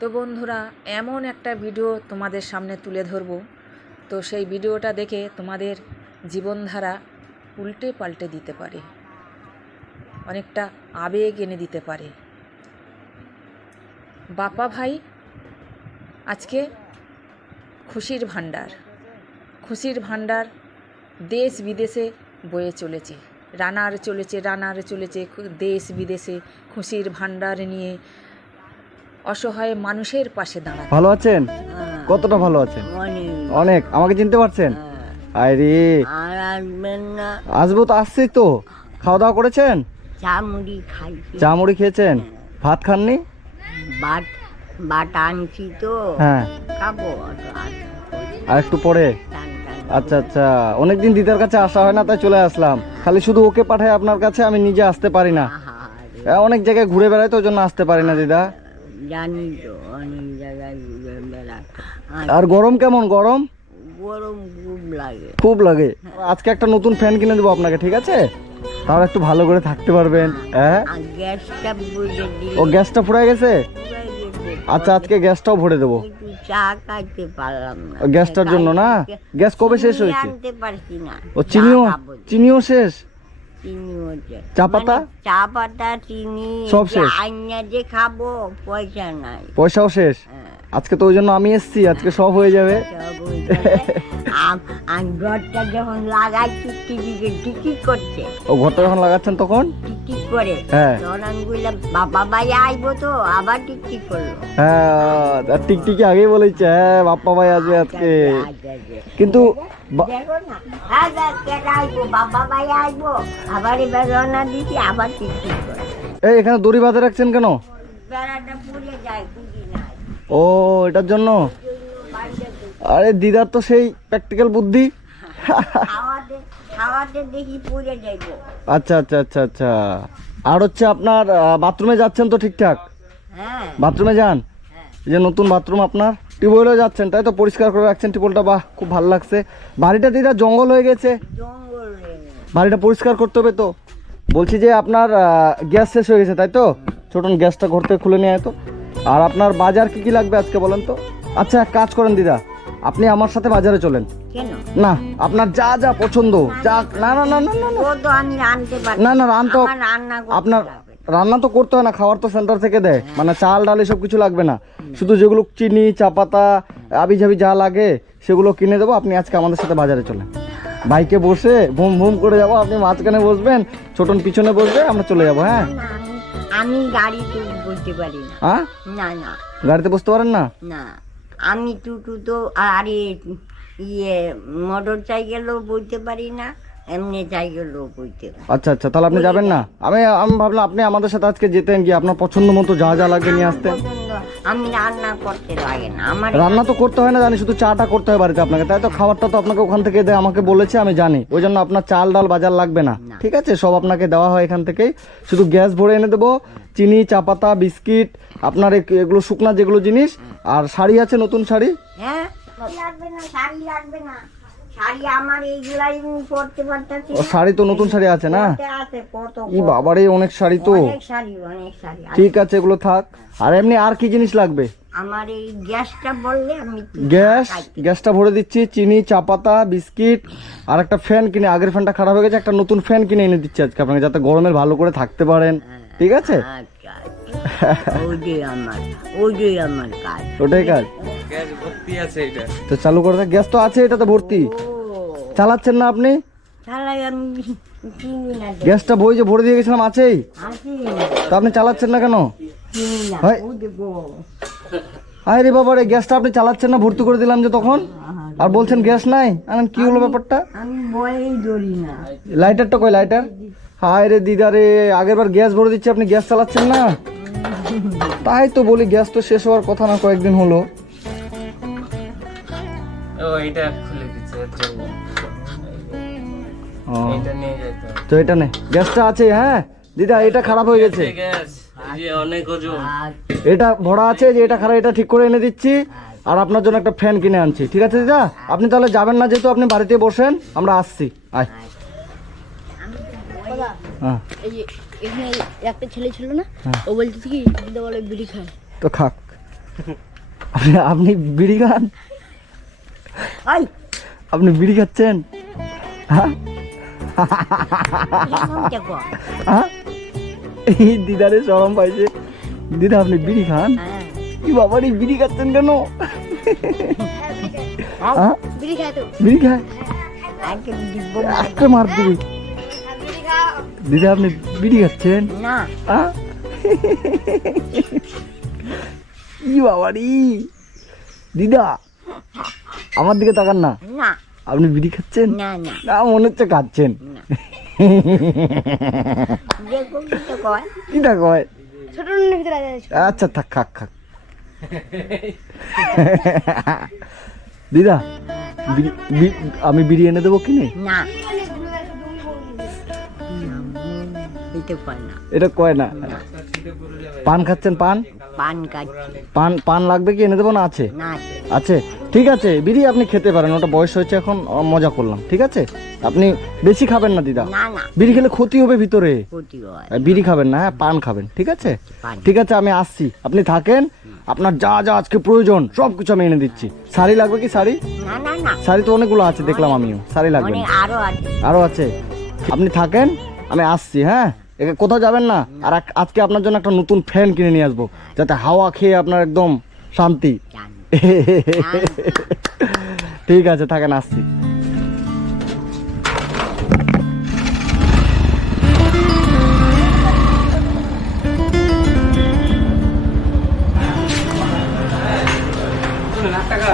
তো বন্ধুরা, এমন একটা ভিডিও তোমাদের সামনে তুলে ধরব, তো সেই ভিডিওটা দেখে তোমাদের জীবনধারা উল্টে পাল্টে দিতে পারে, অনেকটা আবেগ এনে দিতে পারে। বাপ্পা ভাই আজকে খুশির ভাণ্ডার দেশ বিদেশে বয়ে চলেছে, রানার চলেছে দেশ বিদেশে খুশির ভাণ্ডার নিয়ে অসহায় মানুষের পাশে দাঁড়ায়। ভালো আছেন? কতটা ভালো আছেন? অনেক। আমাকে চিনতে পারছেন? আরে আসবো তো, আসছি তো। খাওয়া দাওয়া করেছেন? চা মুড়ি খেয়েছেন? ভাত খাননি? ভাত আনছি তো, হ্যাঁ খাবো আর একটু পরে। আচ্ছা আচ্ছা, অনেকদিন দিদার কাছে আসা হয় না, তাই চলে আসলাম। খালি শুধু ওকে পাঠাই আপনার কাছে, আমি নিজে আসতে পারি না। অনেক জায়গায় ঘুরে বেড়াই তো, ওই জন্য আসতে পারি না দিদা। জানি তো, অনেক জায়গায় ঘুরে বেড়াই। আর গরম কেমন? গরম খুব লাগে। আজকে একটা নতুন ফ্যান কিনে দেবো আপনাকে, ঠিক আছে? তাহলে একটু ভালো করে থাকতে পারবেন। হ্যাঁ, ও গ্যাসটা ফুরাই গেছে? আচ্ছা, আজকে গ্যাসটাও ভরে দেবো। চা খাইতে পারলাম না গ্যাসটার জন্য না? গ্যাস কবে শেষ হয়েছে? আনতে পারছি না। ও চিনিও শেষ? চা পাতা চিনি সব শেষ? আইনা যে খাবো, পয়সা নাই। পয়সাও শেষ? আজকে তো ওই জন্য আমি এসছি, আজকে সব হয়ে যাবে। ঘরটা যখন লাগাই টিকি করছে। ও ঘরটা যখন লাগাচ্ছেন তখন টিকি করে, হ্যাঁ, তখন আমি বললাম বাবা ভাই আইবো তো, আবার টিকি করলো। হ্যাঁ, টিকটিকি আগেই বলেছে। হ্যাঁ, বাপ্পা ভাই আসবে আজকে। কিন্তু দেখো না, আইবো বাবা ভাই আইবো, আবার এবার রওনা দিছি, আবার টিকি করে। এই এখানে দড়ি বাঁধে রাখছেন কেন? বেড়াটা পুড়ে যায়, পুঁজি নাই। ও এটার জন্য? আরে দিদার তো সেই প্র্যাকটিক্যাল বুদ্ধি। খাওয়াতে দেখি পুড়ে যাইবো। আচ্ছা আচ্ছা আচ্ছা আচ্ছা। আর হচ্ছে আপনার বাথরুমে যাচ্ছেন তো ঠিকঠাক? হ্যাঁ, বাথরুমে যান? এই যে নতুন বাথরুম আপনার, টিউবওয়েলও যাচ্ছেন তাই তো? পরিষ্কার করে রাখছেন টিউবওয়েলটা, বাহ খুব ভালো লাগছে। বাড়িটা দিদা জঙ্গল হয়ে গেছে, জঙ্গল বাড়িটা পরিষ্কার করতে হবে তো। বলছি যে আপনার গ্যাস শেষ হয়ে গেছে তাই তো? ছোটন গ্যাসটা ঘর থেকে খুলে নিয়ে আয় তো। আর আপনার বাজার কি কি লাগবে আজকে বলেন তো? আচ্ছা এক কাজ করেন দিদা, আপনি আমার সাথে বাজারে চলেন। কেন? না, আপনার যা যা পছন্দ, যা। না না না না না ও তো আমি রাঁধতে পারি না না, আপনার রান্না তো করতে হয় না, খাবার তো সেন্টার থেকে দেয়। মানে চাল ডাল এসব কিছু লাগবে না, শুধু যেগুলো চিনি চা পাতা আবি ঝাবি যা লাগে সেগুলো কিনে দেবো। আপনি আজকে আমাদের সাথে বাজারে চলেন, বাইকে বসে ভুম ভুম করে যাবো। আপনি মাঝখানে বসবেন, ছোটন পিছনে বসবে, আমরা চলে যাবো। হ্যাঁ, আমি গাড়িতে বসতে পারি না। হ্যাঁ, না না, গাড়িতে বসতে পারেন না? না, আমি টুটু তো আরে মোটর সাইকেলও বইতে পারি না, এমনি সাইকেলও বইতে পারি। আচ্ছা আচ্ছা, তাহলে আপনি যাবেন না? আমি ভাবলাম আপনি আমাদের সাথে আজকে যেতেন, গিয়ে আপনার পছন্দ মতো যা যা লাগবে নিয়ে আসতেন। আমি রান্না করতে লাগে না, আমার রান্না তো করতে হয় না জানি, শুধু চাটা করতে হয় বাড়িতে আপনাকে, তাই তো? খাবারটা তো আপনাকে ওখান থেকে দেয়, আমাকে বলেছে, আমি জানি। ওই জন্য আপনার চাল ডাল বাজার লাগবে না, ঠিক আছে? সব আপনাকে দেওয়া হয় এখান থেকেই। শুধু গ্যাস ভরে এনে দেবো, চিনি চা পাতা বিস্কিট, আপনার এগুলো শুকনা যেগুলো জিনিস। আর শাড়ি আছে নতুন শাড়ি? হ্যাঁ, লাগবে না, শাড়ি লাগবে না। শাড়ি আমার এইগুলাই পরতে পারতেছি। ও শাড়ি তো নতুন শাড়ি আছে না? ই বাবারে, অনেক শাড়ি তো। অনেক শাড়ি ঠিক আছে, এগুলো থাক। আর এমনি আর কি জিনিস লাগবে? আমার এই গ্যাসটা বললে আমি গ্যাসটা ভরে দিচ্ছি, চিনি চা পাতা বিস্কিট। আর একটা ফ্যান কিনে, আগের ফ্যানটা খারাপ হয়ে গেছে, একটা নতুন ফ্যান কিনে এনে দিচ্ছি আজকে আপনাকে, যাতে গরমে ভালো করে থাকতে পারেন, ঠিক আছে? ওইটাই আমার কাজ। ওটাই কাজ? গ্যাস ভর্তি আছে এটা তো চালু করে দেখ। গ্যাস তো আছে, এটাতে ভর্তি। চালাচ্ছেন না আপনি? গ্যাসটা বই যে ভরে দিয়ে গেছিলাম আছেই, তা আপনি চালাচ্ছেন না কেন? আরে বাবা রে, গ্যাসটা আপনি চালাচ্ছেন না, ভর্তি করে দিলাম যে তখন, আর বলছেন গ্যাস নাই। কি হলো ব্যাপারটা? লাইটারটা কই? লাইটার? হায় রে দিদা রে, আগের বার গ্যাস ভরে দিচ্ছি, আপনি গ্যাস চালাচ্ছেন না। তাই তো বলি, গ্যাস তো শেষ হওয়ার কথা না, কয়েকদিন হলো। ও এটা খুলে দিচ্ছে এটা নিয়ে যেতে হবে। তো এটা নে, গ্যাসটা আছে। হ্যাঁ দিদা, এটা খারাপ হয়ে গেছে, গ্যাস এই যে অনেক ওজন, এটা ভরা আছে যে, এটা খারাপ, এটা ঠিক করে এনে দিচ্ছি। আর আপনার জন্য একটা ফ্যান কিনে আনছি, ঠিক আছে দিদা? আপনি তাহলে যাবেন না, যেহেতু আপনি বাড়িতে বসেন, আমরা আসছি। আয়। হ্যাঁ, এই যে এখানে একটা ছেলে ছিল না, ও বলতেছে কি দিদা বলে বিড়ি খায়। তো খাক। আপনি বিড়ি খান? ওই আপনি বিড়ি খাচ্ছেন? হ্যাঁ এমনটা কর। হ্যাঁ? এই দিদারে শরম পাইছে। দিদা আপনি বিড়ি খান? হ্যাঁ। কি বাবারে বিড়ি খাচ্ছেন কেন? হ্যাঁ? বিড়ি খায় তো। বিড়ি খায়? আজকে দিব একটা মার দিবি। দিদা আপনি বিড়ি খাচ্ছেন? না। হ্যাঁ? কি বাবারি দিদা আমার দিকে তাকান না। না আপনি বিড়ি খাচ্ছেন? না না না মনে হচ্ছে খাচ্ছেন। না। যে কবিতা কয় কিটা কয়? ছোট নুনের ভিতরে আছে। আচ্ছা থাক খাক খাক। দিদা আমি বিড়ি এনে দেবো কিনে? না এটা কয় না। এটা কয় না। পান খাচ্ছেন? পান পান কাটছি পান পান লাগবে কি এনে দেবো না আছে? না আছে ঠিক আছে বিড়ি আপনি খেতে পারেন, ওটা বয়স হয়েছে এখন, মজা করলাম ঠিক আছে। আপনি বেশি খাবেন না দিদা, না না বিড়ি খেলে ক্ষতি হবে ভিতরে। ক্ষতি হয়। বিড়ি খাবেন না, হ্যাঁ পান খাবেন ঠিক আছে। পান। ঠিক আছে আমি আসছি, আপনি থাকেন, আপনার যা যা আজকে প্রয়োজন সব কিছু আমি এনে দিচ্ছি। শাড়ি লাগবে কি? শাড়ি না না না শাড়ি তো অনেকগুলো আছে দেখলাম আমিও, শাড়ি লাগবে অনেক না? আরো আছে। আরো আছে, আপনি থাকেন আমি আসছি। হ্যাঁ কোথাও যাবেন না। আর আজকে আপনার জন্য একটা নতুন ফ্যান কিনে নিয়ে আসবো, যাতে হাওয়া খেয়ে আপনার একদম শান্তি। জানি। ঠিক আছে থাকেন, আসছি।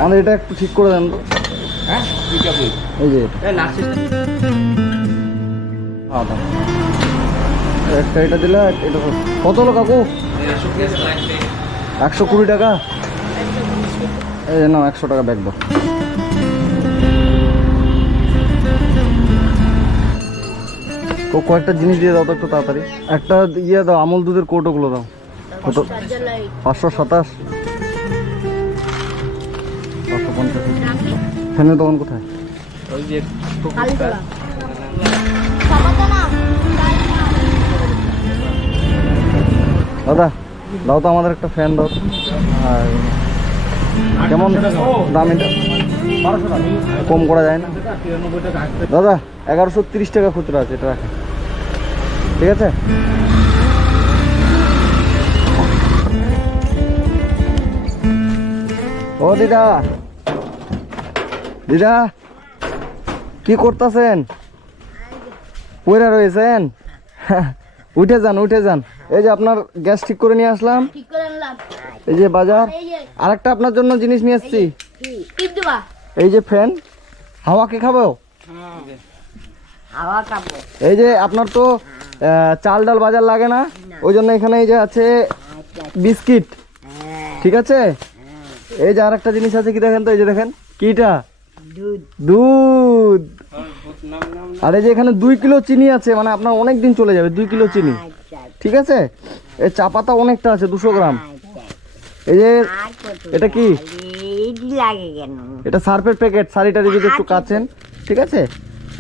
আমাদের এটা একটু ঠিক করে দেন তো। এই যে এটা। দাও। একটা এটা দিলে এটা কত হলো কাকু? 120 টাকা। এই নাও 100 টাকা ব্যাগ দাও। তো কয়েকটা জিনিস দিয়ে দাও তো একটু তাড়াতাড়ি। একটা ইয়ে দাও, আমুল দুধের কৌটোগুলো দাও। কত? 527, 550। ফ্যানের দোকান কোথায়? ওই যে কালীতলা। সামান্য না। দাদা দাও তো আমাদের একটা ফ্যান দাও। আর কেমন দাম এটা? কম করা যায় না দাদা? 1130 টাকা খুচরা আছে, এটা রাখেন ঠিক আছে। ও দিদা, দিদা কি করতেছেন? পয়রা রয়েছেন? উঠে যান উঠে যান। এই যে আপনার গ্যাস ঠিক করে নিয়ে আসলাম, ঠিক করে আনলাম। এই যে বাজার। এই যে আরেকটা আপনার জন্য জিনিস নিয়ে এসেছি, কি দিবা? এই যে ফ্যান। হাওয়া কে খাবো? হ্যাঁ হাওয়া খাবো। এই যে আপনার তো চাল ডাল বাজার লাগে না, ওই জন্য এখানে এই যে আছে আচ্ছা বিস্কিট হ্যাঁ ঠিক আছে। এই যে আরেকটা জিনিস আছে, কি দেখেন তো, এই যে দেখেন কিটা, দুধ। দুধ। আর এই যে এখানে 2 কিলো চিনি আছে, মানে আপনার অনেক দিন চলে যাবে 2 কিলো চিনি আচ্ছা ঠিক আছে। এই চা পাতা অনেকটা আছে 200 গ্রাম। আচ্ছা। এই যে আর কত এটা কি? এটি লাগে কেন? এটা সার্ফের প্যাকেট, শাড়িটারি যদি একটু কাচেন ঠিক আছে।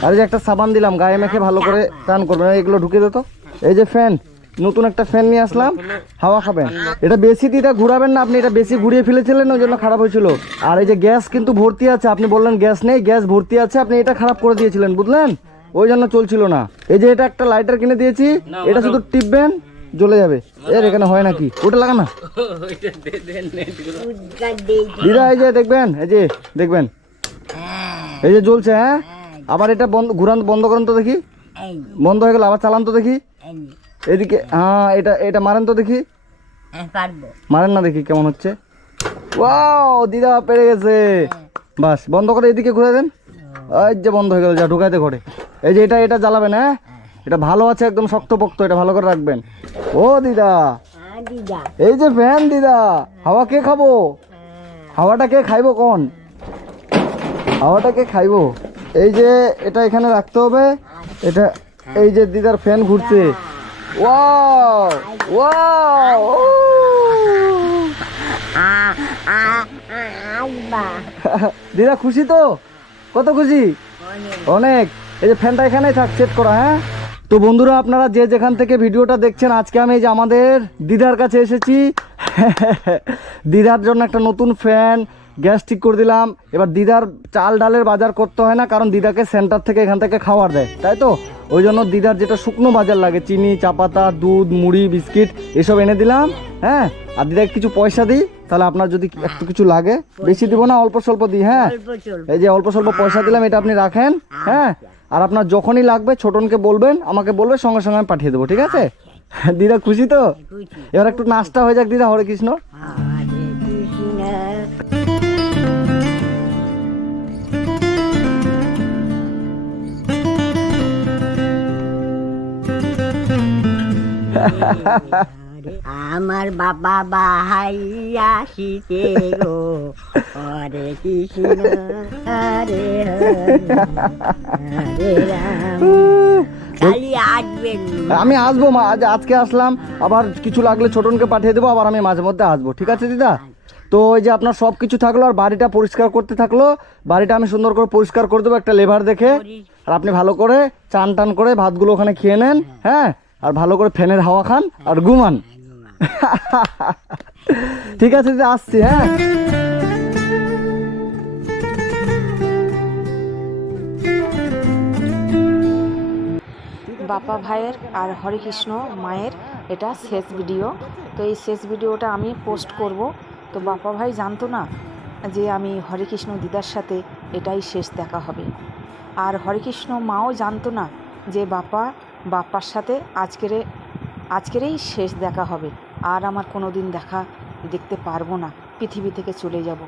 আর এই যে একটা সাবান দিলাম, গায়ে মেখে ভালো করে স্নান করবেন, এগুলো ঢুকে দিত। এই যে ফ্যান, নতুন একটা ফ্যান নিয়ে আসলাম, হাওয়া খাবেন। এটা বেশি দিটা ঘুরাবেন না, আপনি এটা বেশি ঘুরিয়ে ফেলেছিলেন ওই জন্য খারাপ হয়েছিল। আর এই যে গ্যাস কিন্তু ভর্তি আছে, আপনি বললেন গ্যাস নেই, গ্যাস ভর্তি আছে, আপনি এটা খারাপ করে দিয়েছিলেন বুঝলেন, ওই জন্য চলছিল না। এই যে এটা একটা লাইটার কিনে দিয়েছি, এটা শুধু টিপবেন জ্বলে যাবে। এর এখানে হয় নাকি? ওটা লাগা না ওইটা দে দেন উদ্গার দেই। দিদা। এই যে দেখবেন, এই যে দেখবেন, হ্যাঁ এই যে জ্বলছে। হ্যাঁ আবার এটা বন্ধ, ঘুরান বন্ধ করেন তো দেখি। এই বন্ধ হয়ে গেল, আবার চালান তো দেখি। এই এদিকে হ্যাঁ, এটা এটা মারেন তো দেখি। পারবো। মারেন না দেখি কেমন হচ্ছে। ওয়াও দিদা পেরে গেছে। বাস বন্ধ করে এদিকে ঘুরে দেন। এই যে বন্ধ হয়ে গেল, যা ঢুকাইতে ঘরে। এই যে এটা এটা জ্বালাবেন। হ্যাঁ এটা ভালো আছে, একদম শক্তপোক্ত, এটা ভালো করে রাখবেন। ও দিদা, দিদা এই যে ফ্যান দিদা, হাওয়া কে খাবো? হাওয়াটা কে খাইবো? কোন হাওয়াটা কে খাইবো? এই যে এটা এখানে রাখতে হবে। এটা এই যে দিদার ফ্যান ঘুরছে। Wow wow. আসবা দিদা খুশি তো? কত খুশি? অনেক। এই যে ফ্যানটা এখানেই থাক, সেট করা। হ্যাঁ তো বন্ধুরা, আপনারা যে যেখান থেকে ভিডিওটা দেখছেন, আজকে আমি এই যে আমাদের দিদার কাছে এসেছি। দিদার জন্য একটা নতুন ফ্যান গ্যাস ঠিক করে দিলাম। এবার দিদার চাল ডালের বাজার করতে হয় না, কারণ দিদাকে সেন্টার থেকে এখান থেকে খাবার দেয়, তাই তো? ওই জন্য দিদার যেটা শুকনো বাজার লাগে, চিনি, চা পাতা, দুধ, মুড়ি, বিস্কিট এসব এনে দিলাম। হ্যাঁ, আর দিদাকে কিছু পয়সা দিই, তাহলে আপনার যদি একটু কিছু লাগে, বেশি দিব না, অল্প স্বল্প দিই। হ্যাঁ, অল্প চলবে। এই যে অল্প স্বল্প পয়সা দিলাম, এটা আপনি রাখেন। হ্যাঁ, আর আপনার যখনই লাগবে ছোটনকে বলবেন, আমাকে বলবে, সঙ্গে সঙ্গে আমি পাঠিয়ে দেবো, ঠিক আছে? দিদা খুশি তো? খুশি। এবার একটু নাস্তা হয়ে যাক দিদা। হরে কৃষ্ণ। হরে কৃষ্ণ। আমার বাবা বাহাই আসিতে গো, হরে কৃষ্ণ হরে হরে রাম। খালি আসবেন। আমি আসবো মা, আজকে আসলাম, আবার কিছু লাগলে ছোটনকে পাঠিয়ে দেবো, আবার আমি মাঝে মধ্যে আসবো, ঠিক আছে দিদা? তো ওই যে আপনার সব কিছু থাকলো, আর বাড়িটা পরিষ্কার করতে থাকলো। বাড়িটা আমি সুন্দর করে পরিষ্কার করে দেবো একটা লেবার দেখে। আর আপনি ভালো করে চান টান করে ভাতগুলো ওখানে খেয়ে নেন। হ্যাঁ, আর ভালো করে ফ্যানের হাওয়া খান আর ঘুমান। ঠিক আছে দিদা, আসছি। হ্যাঁ, বাপ্পা ভাইয়ের আর হরেকৃষ্ণ মায়ের এটা শেষ ভিডিও। তো এই শেষ ভিডিওটা আমি পোস্ট করব। তো বাপ্পা ভাই জানতো না যে আমি হরেকৃষ্ণ দিদার সাথে এটাই শেষ দেখা হবে, আর হরেকৃষ্ণ মাও জানতো না যে বাপ্পার সাথে আজকেরই শেষ দেখা হবে, আর আমার কোনো দিন দেখতে পারবো না, পৃথিবী থেকে চলে যাব।